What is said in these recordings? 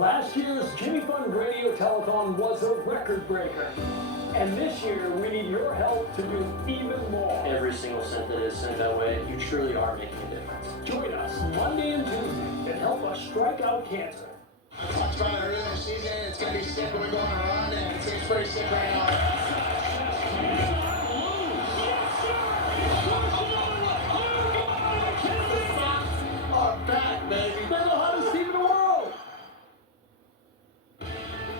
Last year's Jimmy Fund Radio Telethon was a record breaker. And this year, we need your help to do even more. Every single cent that is sent that way, you truly are making a difference. Join us Monday and Tuesday and help us strike out cancer. I'm trying to ruin the season. It's going to be sick when we go on a run, and it seems pretty sick right now. Are back, baby. They're the hottest team in the world.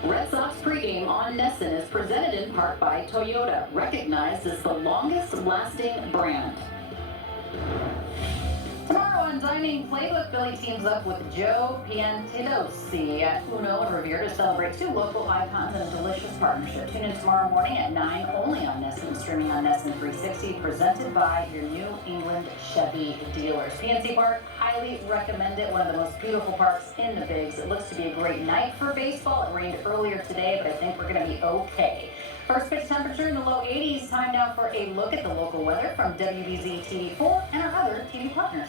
Red Sox pregame on NESN is presented in part by Toyota, recognized as the longest-lasting brand. Tomorrow on Dining Playbook, Billy teams up with Joe Piantidosi at Uno and Revere to celebrate two local icons in a delicious partnership. Tune in tomorrow morning at 9, only on NESN, streaming on NESN 360, presented by your New England Chevy dealers. PNC Park, highly recommend it. One of the most beautiful parks in the Bigs. It looks to be a great night for baseball. It rained earlier today, but I think we're going to be okay. First pitch temperature in the low 80s. Time now for a look at the local weather from WBZ TV4 and our other TV partners.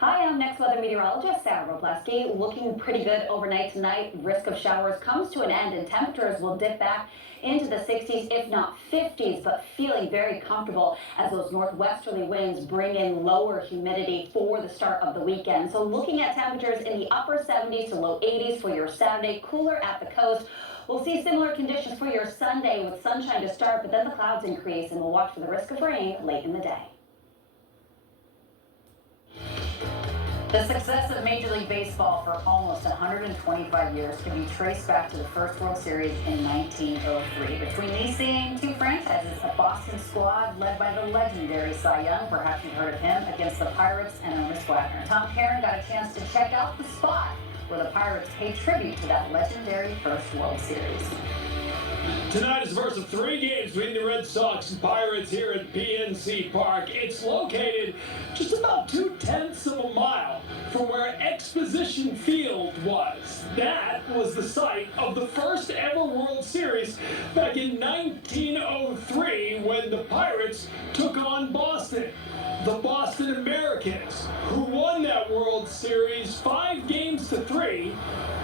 Hi, I'm Next Weather meteorologist Sarah Robleski. Looking pretty good overnight tonight. Risk of showers comes to an end and temperatures will dip back into the 60s, if not 50s, but feeling very comfortable as those northwesterly winds bring in lower humidity for the start of the weekend. So looking at temperatures in the upper 70s to low 80s for your Saturday, cooler at the coast. We'll see similar conditions for your Sunday with sunshine to start, but then the clouds increase and we'll watch for the risk of rain late in the day. The success of Major League Baseball for almost 125 years can be traced back to the first World Series in 1903. Between these same two franchises, a Boston squad led by the legendary Cy Young, perhaps you've heard of him, against the Pirates and Honus Wagner. Tom Caron got a chance to check out the spot where the Pirates paid tribute to that legendary first World Series. Tonight is the first of 3 games between the Red Sox and Pirates here at PNC Park. It's located just about 2/10 of a mile from where Exposition Field was. That was the site of the first ever World Series back in 1903 when the Pirates took on Boston. The Boston Americans, who won that World Series 5-3.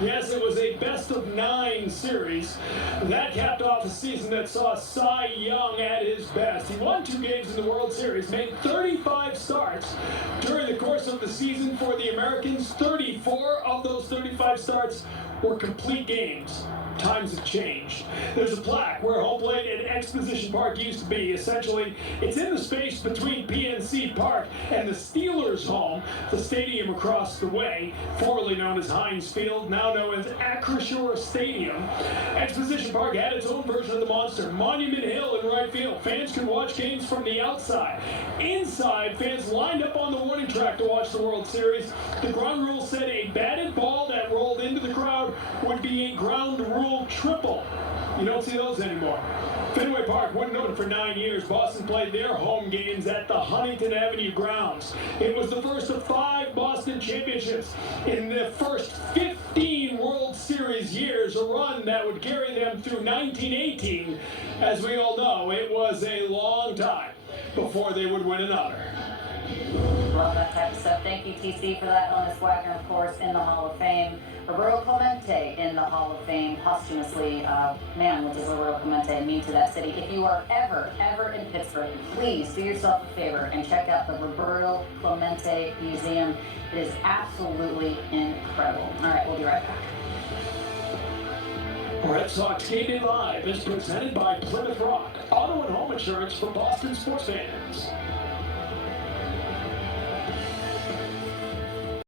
Yes, it was a best-of-9 series. That capped off a season that saw Cy Young at his best. He won 2 games in the World Series, made 35 starts during the course of the season for the Americans. 34 of those 35 starts were complete games. Times have changed. There's a plaque where home plate at Exposition Park used to be. Essentially, it's in the space between PNC Park and the Steelers' home, the stadium across the way, formerly known as Heinz Field, now known as Acrisure Stadium. Exposition Park had its own version of the monster, Monument Hill in right field. Fans could watch games from the outside. Inside, fans lined up on the warning track to watch the World Series. The ground rule said a batted ball that rolled into the crowd would be a ground rule triple. You don't see those anymore. Fenway Park wasn't open for 9 years. Boston played their home games at the Huntington Avenue grounds. It was the first of 5 Boston championships in the first 15 World Series years, a run that would carry them through 1918. As we all know, it was a long time before they would win another. Love that type of stuff. Thank you, TC, for that. Honus Wagner, of course, in the Hall of Fame. Roberto Clemente in the Hall of Fame posthumously. Man, what does Roberto Clemente mean to that city? If you are ever in Pittsburgh, please do yourself a favor and check out the Roberto Clemente Museum. It is absolutely incredible. All right, we'll be right back. Red Sox Game Day Live is presented by Plymouth Rock, auto and home insurance for Boston sports fans.